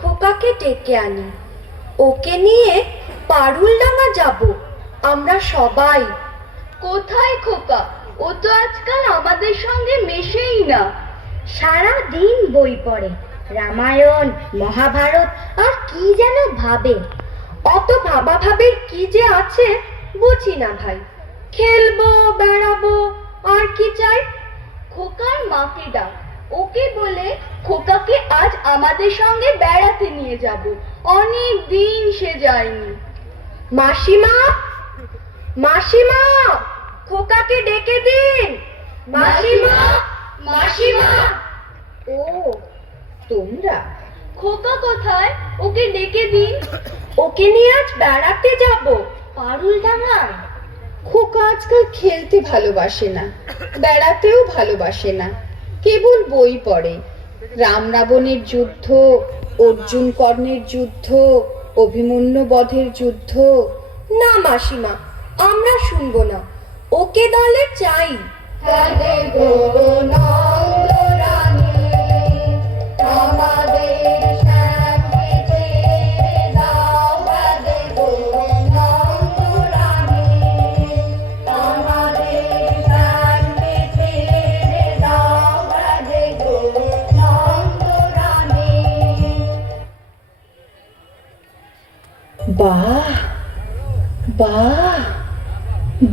খোকাকে ডেকে আনি। ওকে নিয়ে পারুলডাঙ্গা যাব আমরা সবাই। কোথায় খোকা? ও তো আজকাল আমাদের সঙ্গে মেশেই না। সারা দিন বই পড়ে, রামায়ণ মহাভারত আর কি যেন ভাবে। অত ভাবা ভাবের কি যে আছে বুঝি না ভাই। খেলবো, বেড়াবো, আর কি চাই? খোকার মাকে ডাক, ওকে বলে খোকাকে আজ আমাদের সঙ্গে বেড়াতে নিয়ে যাব। অনেক দিন সে যায়নি। মাসিমা, মাসিমা, খোকাকে ডেকে দিন। মাসিমা, মাসিমা। ও তোমরা? খোকা কোথায়? ওকে ডেকে দিন। ওকে নিয়ে আজ বেড়াতে যাব পারুলডাঙ্গায়। খোকা আজকাল খেলতে ভালোবাসে না, বেড়াতেও ভালোবাসে না, কেবল বই পড়ে। রাম রাবণের যুদ্ধ, অর্জুন কর্ণের যুদ্ধ, অভিমন্যু বধের যুদ্ধ। না মাসিমা, আমরা শুনবো না। ওকে দলে চাই। বাহ বাহ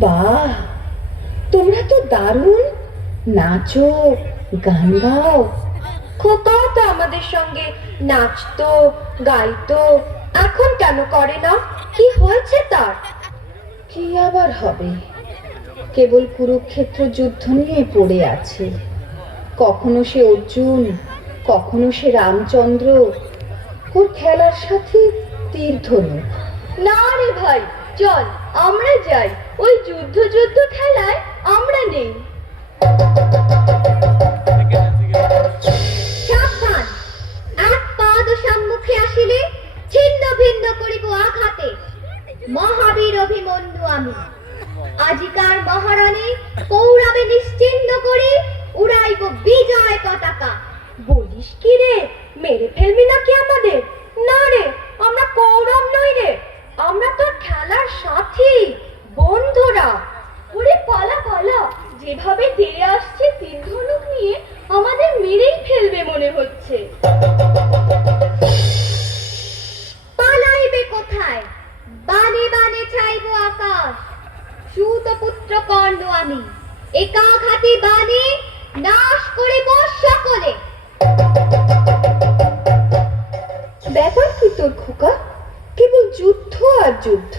বাহ, তোমরা তো দারুণ নাচো, গান গাও। খোকাও তো আমাদের সঙ্গে নাচতো, গাইতো। এখন কেন করে না? কি হয়েছে তার? কি আবার হবে, কেবল কুরুক্ষেত্র যুদ্ধ নিয়ে পড়ে আছে। কখনো সে অর্জুন, কখনো সে রামচন্দ্র। ওর খেলার সাথে তীর ধনুক। না রে ভাই, চল আমরা যাই। ওই যুদ্ধ যুদ্ধ খেলায় আমরা নেই। সাবধান, এক পাদ সম্মুখে আসিলে ছিন্ন ভিন্ন করিব আঘাতে। মহাবীর অভিমন্যু আমি, আজিকার মহারণে কৌরবে নিশ্চিহ্ন করে উড়াইব বিজয় পতাকা। বলিস কি রে? মেরে ফেলবি নাকি আমাদের? না রে, আমরা কৌরব নই রে, আমরা তোর খেলার সাথী, বন্ধুরা। ওরে পালা পালা, যেভাবে তেড়ে আসছে তীর ধনুক নিয়ে আমাদের মেরেই ফেলবে মনে হচ্ছে। পালাইবে কোথায়? বানে বানে ছাইব আকাশ। সুতপুত্র কর্ণ আমি, একাঘাতে বানে নাশ করিব সকলে। ব্যাপার কি তোর খোকা? কেবল যুদ্ধ আর যুদ্ধ,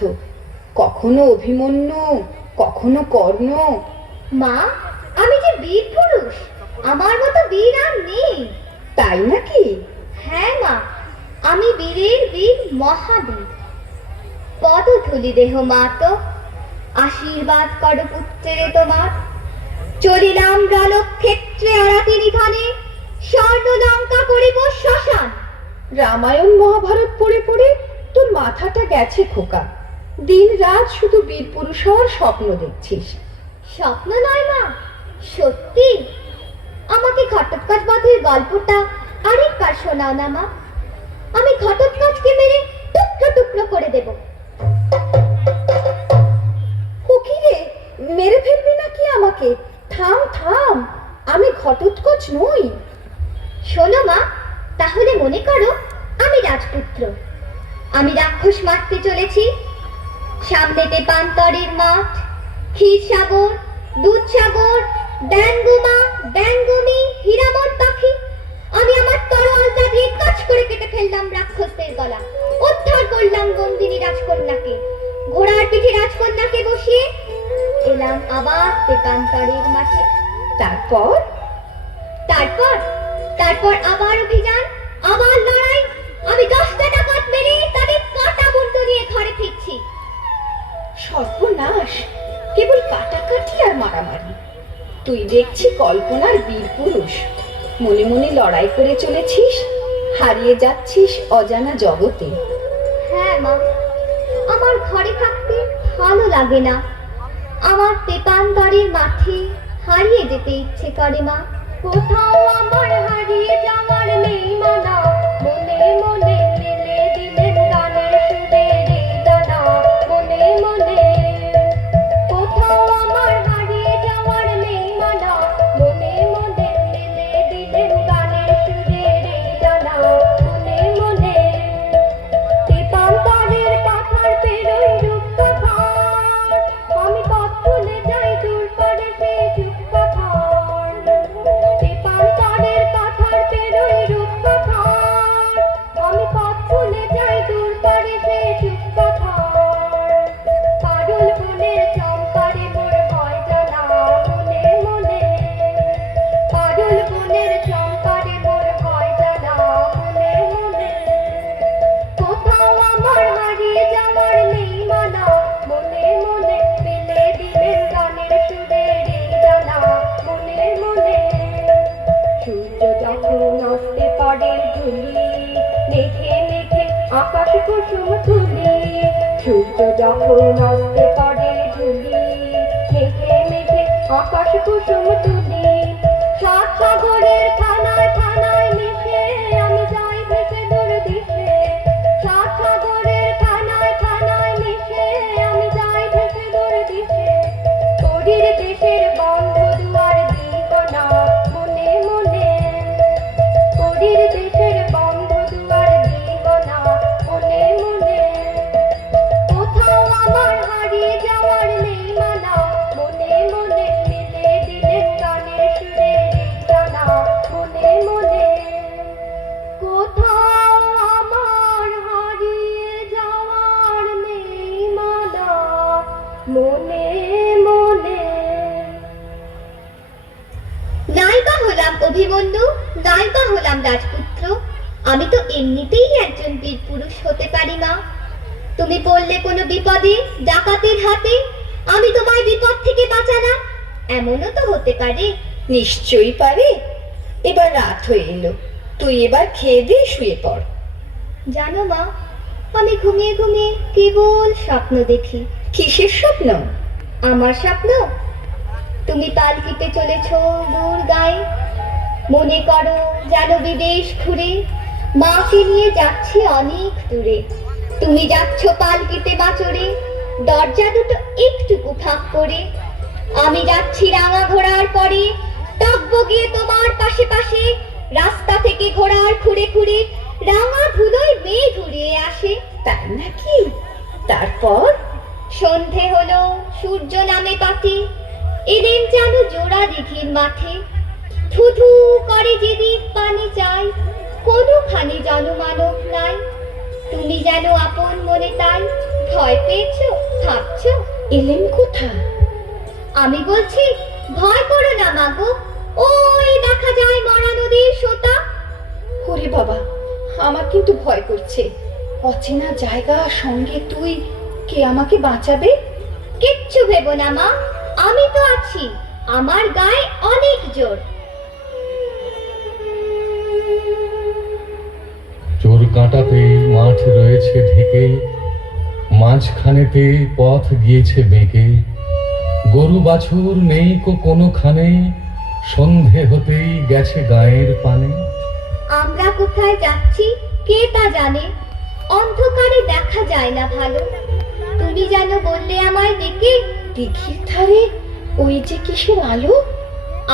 কখনো অভিমন্যু, কখনো কর্ণ। মা, আমি যে বীর পুরুষ, আমার মতো বীর আর নেই। তাই নাকি? হ্যাঁ মা, আমি বীরের বীর, মহাবীর। পদধূলি দেহ মাত, আশীর্বাদ কর পুত্রে তোমার। চলিলাম রণক্ষেত্রে আরাতি নিধনে, স্বর্ণ লঙ্কা করিব শ্মশান। রামায়ণ মহাভারত পড়ে পড়ে তোর মাথাটা গেছে খোকা। দিন রাত শুধু বীর পুরুষ হওয়ার স্বপ্ন দেখছিস। স্বপ্ন নয় মা, সত্যি। আমাকে ঘটোৎকচ বধের গল্পটা আরেকবার শোনাও না মা। আমি ঘটোৎকচকে মেরে টুকরো টুকরো করে দেব। রে, মেরে ফেলবি নাকি আমাকে? থাম থাম, আমি ঘটোৎকচ নই। শোনো মা, তাহলে মনে করো আমি রাজপুত্র। আমি রাক্ষস মারতে চলেছি। সামনেতে পান্তরের মাঠ, ক্ষীরসাগর, দুধসাগর, ব্যঙ্গুমা, ব্যঙ্গুমি, হীরামন পাখি। আমি আমার তরোয়ালটা দিয়ে কাজ করে কেটে ফেললাম রাক্ষসদের গলা। উদ্ধার করলাম বন্দিনী রাজকন্যাকে। ঘোড়ার পিঠে রাজকন্যাকে বসিয়ে এলাম আবার তেপান্তরের মাঠে। তারপর তারপর তারপর আবার অভিযান, আবার লড়াই। আমি 10টা ডাকাত মেরে তাদের কাটা মুন্ডু নিয়ে ঘরে ফিরছি। সর্বনাশ, কেবল কাটাকাটি আর মারামারি। তুই দেখছি কল্পনার বীর পুরুষ। মনে মনে লড়াই করে চলেছিস, হারিয়ে যাচ্ছিস অজানা জগতে। হ্যাঁ মা, আমার ঘরে থাকতে ভালো লাগে না। আমার তেপান্তরের মাঠে হারিয়ে যেতে ইচ্ছে করে মা। কোথাও আমার হারিয়ে যাওয়ার নেই মানা, মনে মনে মেলে দিলেন গানের সুরের এই দানা মনে মনে। কোথাও আমার হারিয়ে যাওয়ার নেই মানা, মনে মনে মেলে দিলেন গানের সুরের এই দানা মনে মনে। দীপান্তরের পাথার পেরোই রূপকথার, আমি পথ ভুলে যাই দূর পারে সেই রূপকথার। দীপান্তরের পাথার পেরোই রূপকথার, আমি পথ ভুলে যাই দূর পারে সেই রূপকথার। পারুল বনের চম্পারে মোর হয় জানা মনে মনে। পারুল বনের চম্পারে মোর হয় জানা মনে মনে। কোথাও আমার হারিয়ে যাওয়ার নেই মানা, মনে মনে মেলে দিলেন গানের সুরের এই দানা মনে মনে। সূর্য যখন আসতে পারে ঝুলি, মেঘে মেঘে আকাশ কুসুম তুলি। সূর্য যখন আসতে পারে ঝুলি, মেঘে মেঘে আকাশ কুসুম তুলি। সাত সাগরের থানায় থানায় মিশে আমি যাই ভেসে দূর দিশে। সাত সাগরের থানায় থানায় মিশে আমি যাই ভেসে দূর দিশে। তোরির দেশের বন্ধ দুয়ার দিব না মনে মনে। তোরির দেশের বন্ধ দুয়ার দিব না মনে মনে। কোথাও আমার হারিয়ে যাওয়ার নেই মানা, মনে মনে মেলে দিলেন গানের সুরের এই দানা মনে মনে। কোথাও আমার হারিয়ে যাওয়ার নেই মানা, মনে মনে। নাইবা হলাম অভিমন্যু, নাইবা হলাম রাজপুত্র, আমি তো এমনিতেই একজন বীর পুরুষ হতে পারি মা। তুমি পড়লে কোনো বিপদে ডাকাতের হাতে, আমি তোমায় বিপদ থেকে বাঁচালাম, এমনও তো হতে পারে। নিশ্চয়ই পারে। এবার রাত হয়ে এলো, তুই এবার খেয়ে দিয়ে শুয়ে পড়। জানো মা, আমি ঘুমিয়ে ঘুমিয়ে কেবল স্বপ্ন দেখি। কিসের স্বপ্ন? আমার স্বপ্ন তুমি পালকিতে চলেছ দূর গায়ে। মনে করো যেন বিদেশ ঘুরে, মাকে নিয়ে যাচ্ছি অনেক দূরে। তুমি যাচ্ছ পালকিতে বাচড়ে, দরজা দুটো একটুকু ফাঁক করে। আমি যাচ্ছি রাঙা ঘোড়ার পরে, তব্য গিয়ে তোমার পাশে পাশে। রাস্তা থেকে ঘোড়ার খুঁড়ে খুঁড়ে রাঙা ধুলোয় মেঘ উড়িয়ে আসে। তাই নাকি? তারপর? সন্ধে হলো, সূর্য নামে পাতে, এলেন যেন জোড়া দিঘির মাঠে। থুথু করে যেদিক পানি চাই, কোনোখানে জনমানব নাই। তুমি যেন আপন মনে তাই, ভয় পেয়েছো ভাবছো এলেন কোথা? আমি বলছি ভয় করো না মাগো, ওই দেখা যায় মরা নদীর সোতা। ওরে বাবা, আমার কিন্তু ভয় করছে। অচেনা জায়গা, সঙ্গে তুই, কে আমাকে বাঁচাবে? কিচ্ছু ভেবো না মা, আমি তো আছি, আমার গায়ে অনেক জোর। চোর কাঁটাতে মাঠ রয়েছে ঢেকে, মাঝখানেতে পথ গিয়েছে বেঁকে। গরু বাছুর নেই কোনোখানে, সন্ধে হতেই গেছে গায়ের পানে। আমরা কোথায় যাচ্ছি কে তা জানে, অন্ধকারে দেখা যায় না ভালো। তুমি যেন বললে আমায় ডেকে, দিঘির ধারে ওই যে কিসের আলো।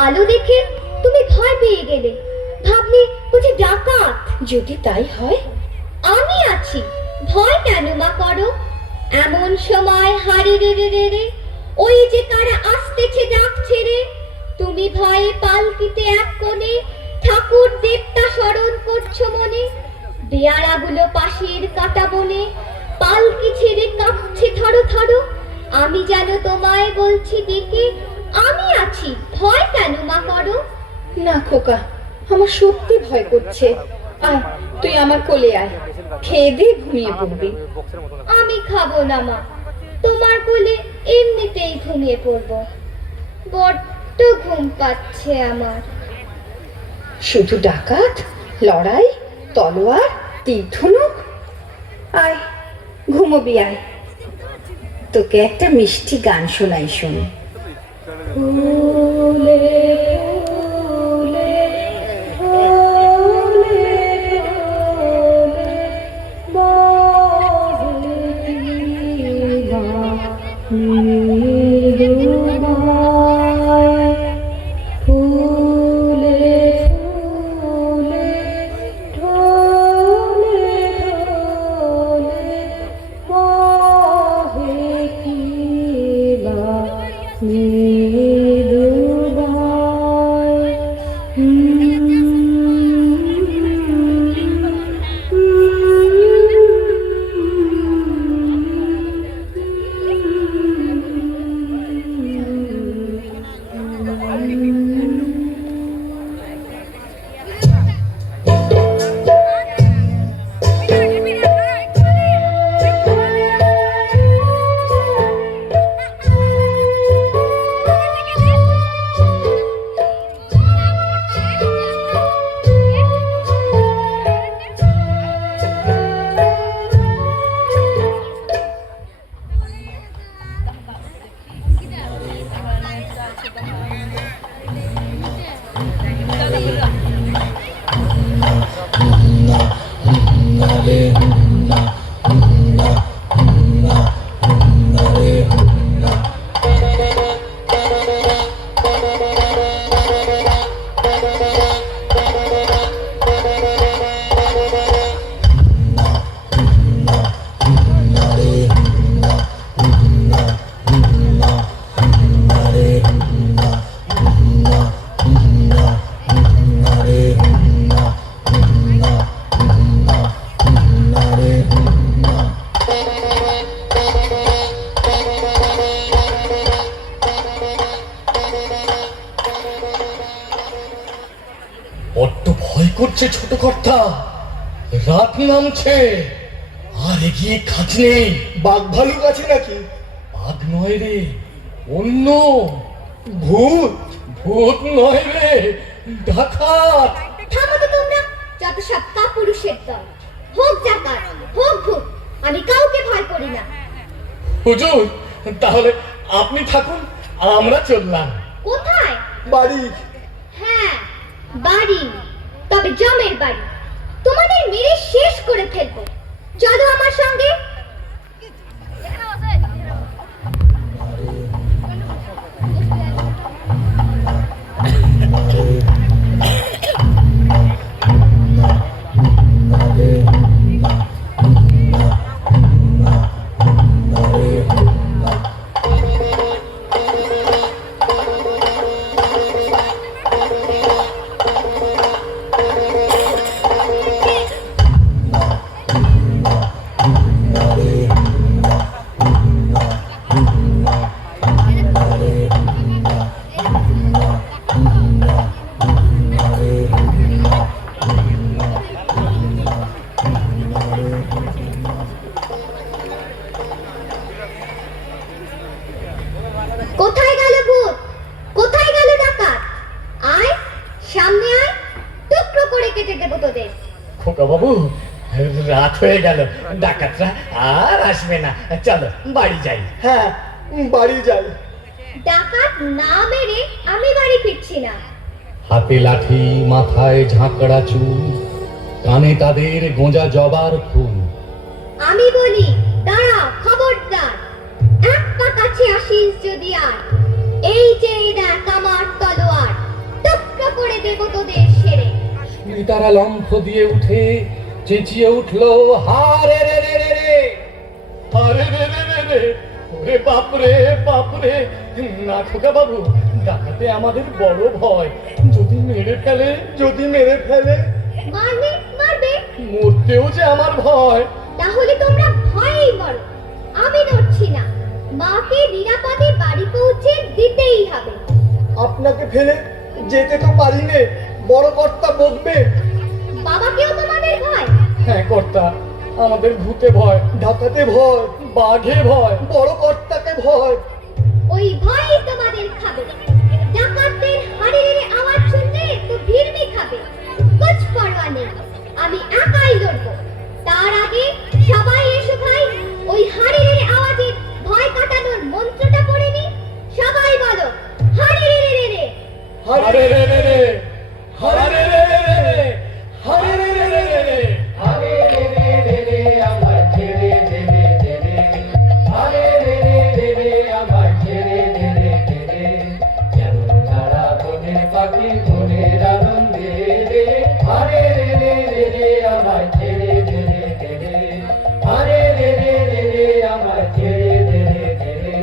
আলো দেখে তুমি ভয় পেয়ে গেলে, ভাবলে বুঝি ডাকাত। যদি তাই হয়? আমি আছি, ভয় কেন মা করো? এমন সময় হাড়ি রে রে রে রে, ওই যে কারা আসতেছে ডাক ছেড়ে। তুমি ভয়ে পালকিতে এক কোণে, ঠাকুর দেবতা স্মরণ করছো মনে। বেয়ারাগুলো পাশের কাটা বনে, পালকি ছেড়ে কাঁপছে থরো থরো। আমি যেন তোমায় বলছি ডেকে, আমি আছি, ভয় কেন মা করো? না খোকা, আমার সত্যি ভয় করছে। আয়, তুই আমার কোলে আয়, খেয়ে দিয়ে ঘুমিয়ে পড়বি। আমি খাবো না মা, তোমার কোলে এমনিতেই ঘুমিয়ে পড়বো। বড্ড ঘুম পাচ্ছে আমার। শুধু ডাকাত, লড়াই, তলোয়ার, তীর ধনুক। আয়, ঘুমোবি আয়। তোকে একটা মিষ্টি গান শোনাই, শোন। ফুলে ফুলে ফুলে আসছে ছোট কর্তা, রাত নামছে, আর এগিয়ে কাজ নেই। বাঘ ভালুক আছে নাকি? বাঘ নয় রে, অন্য ভূত? ভূত নয় রে, ডাকাত। থামো তো তোমরা, যত সব কাপুরুষের দল। হোক ডাকাত, হোক ভূত, আমি কাউকে ভয় করি না। হুজুর, তাহলে আপনি থাকুন, আমরা চললাম। কোথায়? বাড়ি। হ্যাঁ, বাড়ি, তবে জমের বাড়ি। তোমাদের মেরে শেষ করে ফেলবো। চলো আমার সঙ্গে। কোথায় গেল ভূত? কোথায় গেল ডাকাত? আয়, সামনে আয়, টুকরো করে কেটে দেবো তোদের। খোকা বাবু, রাত হয়ে গেল, ডাকাতরা আর আসবে না, চলো বাড়ি যাই। হ্যাঁ, বাড়ি যাই। ডাকাত না মেরে আমি বাড়ি ফিরছি না। হাতে লাঠি, মাথায় ঝাঁকড়া চুল, কানে তাদের গোঁজা জবার ফুল। আমি বলি, দাঁড়া, খবরদার। এক পা কাছে আসিস যদি আর, এই যে দেখ আমার তলোয়ার, টুকরো করে দেবো তোদের সেরে। শুনি তারা লম্ফ দিয়ে উঠে চেঁচিয়ে উঠলো, হারে রে রে রে রে, হারে রে রে রে রে, ওরে বাপরে বাপরে। না খোকা বাবু, ডাকাতে আমাদের বড় ভয়, যদি মেরে ফেলে, যদি মেরে ফেলে? মারবে, মারবে, মরতেও যে আমার ভয়। তাহলে তোমরা ভয়েই মরো। আমি নড়ছি না, মাকে নিরাপদে বাড়ি পৌঁছে দিতেই হবে। আপনাকে ফেলে যেতে তো পারি নে, বড় কর্তা বকবে। বাবাকেও তোমাদের ভয়? হ্যাঁ কর্তা, আমাদের ভূতে ভয়, ডাকাতে ভয়, বাঘে ভয়, বড় কর্তাকে ভয়। ওই ভয়ই তোমাদের খাবে। ডাকাতদের হাড়ের আওয়াজ শুনলে তো ভিড়মি খাবে। কুছ পরোয়া নেই, আমি একাই লড়বো। তার আগে সবাই এসো ভাই, ওই হাড়ের আওয়াজের ভয় কাটানোর মন্ত্রটা পড়ে নি। সবাই বলো, হাড়ে রে রে রে। হারে রে রে রে, হারে রে রে রে, হারে রে রে রে রে, হারে রে রে রে রে, আমার ছেড়ে দে রে দে রে, হারে রে রে রে রে, আমার ছেড়ে দে রে দে রে, যেন ছাড়া বনের পাখি মনের আনন্দে রে, হারে রে রে রে রে, আমার ছেড়ে দে রে দে রে, হারে রে রে রে রে, আমার ছেড়ে দে রে দে রে।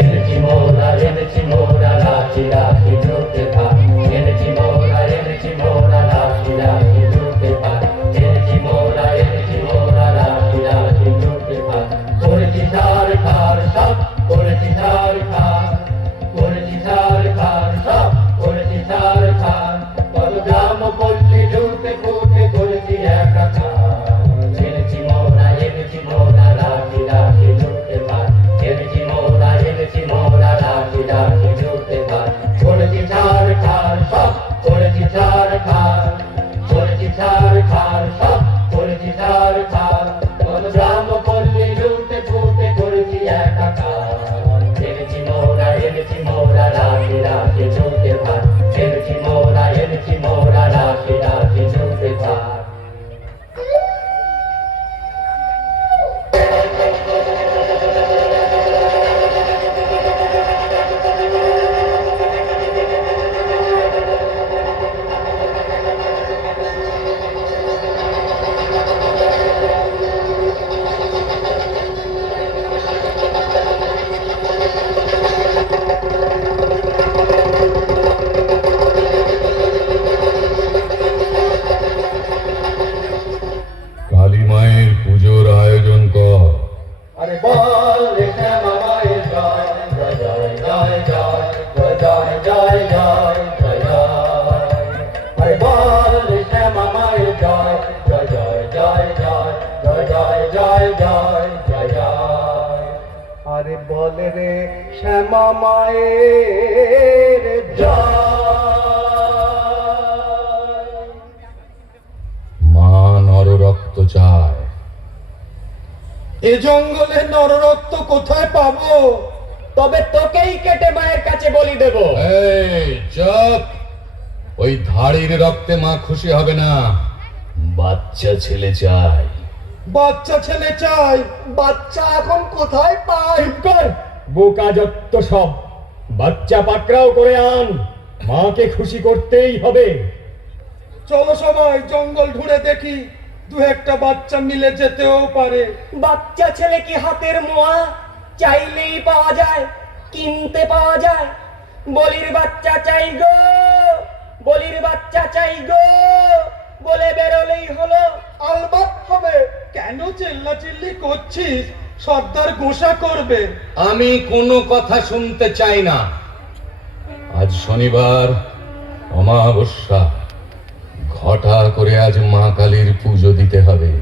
এনেছি মোরা লাঠি লাঠি ঝুঁকে থাক, এনেছি মোরা লাঠি লাঠি ঝুঁকে থাক, এনেছি মোরা লাঠি লাঠি ঝুঁকে থাক। করেছি ধার খার সব, করেছি ধার খার, করেছি ধার খার সব, করেছি ধার খার, কত গ্রাম পল্লী ঝুঁকে ফুটে করেছি একাকার। এনেছি মোরা লাঠি লাঠি ঝুঁকে থাক, এনেছি মোরা লাঠি লাঠি ঝুঁকে থাক, করেছি ধার খার সব, করেছি ধার খার, করেছি ধার খার সব, করেছি ধার খার, কত গ্রাম পল্লী ঝুঁকে ফুটে করেছি একাকার। এনেছি মোরা লাঠি লাঠি ঝুঁকে থাক, এনেছি মোরা লাঠি লাঠি ঝুঁকে থাক। বলে রে শ্যামা মায়ের জয়। মা নররক্ত চায়। এ জঙ্গলে নররক্ত কোথায় পাবো? তবে তোকেই কেটে মায়ের কাছে বলি দেব। এই চুপ! ওই ধাড়ির রক্তে মা খুশি হবে না। বাচ্চা ছেলে চাই। বাচ্চা ছেলে চাই? বাচ্চা এখন কোথায় পাই? চুপ কর, বোকা যত সব। বাচ্চা পাকড়াও করে আন, মাকে খুশি করতেই হবে। চলো সবাই জঙ্গল ঘুরে দেখি, দু একটা বাচ্চা মিলে যেতেও পারে। বাচ্চা ছেলে কি হাতের মোয়া? চাইলেই পাওয়া যায়, কিনতে পাওয়া যায়। বলির বাচ্চা চাই গো, বলির বাচ্চা চাই গো বলে বেরোলেই হলো। আলবাত হবে। কেন চিল্লাচিল্লি করছিস? সর্দার গোসা করবে। আমি কোনো কথা শুনতে চাই না। আজ শনিবার, অমাবস্যা। ঘটা করে আজ মা কালীর পুজো দিতে হবে।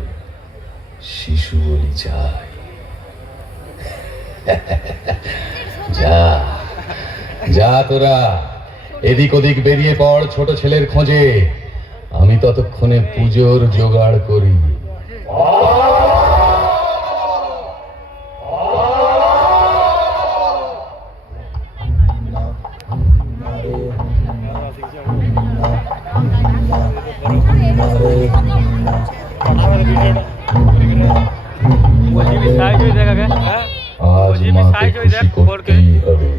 শিশু বলি চাই। যা যা তোরা এদিক ওদিক বেরিয়ে পড় ছোট ছেলের খোঁজে। আমি ততক্ষণে পুজোর জোগাড় করি। আজ মাকে খুশি করতেই হবে।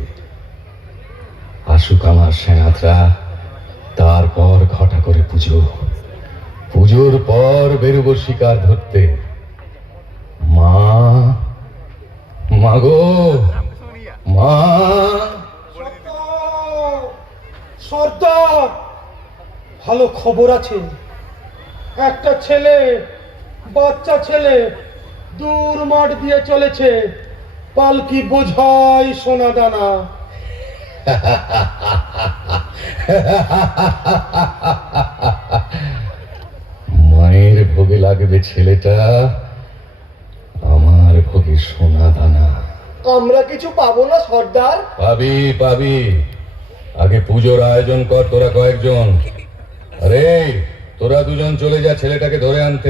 আসুক আমার সেনাতরা, তারপর ঘটা করে পুজো। পুজোর পর বেরোবো শিকার ধরতে। মা, মাগো, মা। সর্দার, ভালো খবর আছে। একটা ছেলে, বাচ্চা ছেলে দূর মাঠ দিয়ে চলেছে। পালকি বোঝাই সোনা দানা। মায়ের ভোগে লাগবে ছেলেটা, আমার ভোগে সোনা দানা। আমরা কিছু পাবো না সর্দার? পাবি পাবি। আগে পুজোর আয়োজন কর তোরা কয়েকজন। আরে তোরা দুজন চলে যা ছেলেটাকে ধরে আনতে।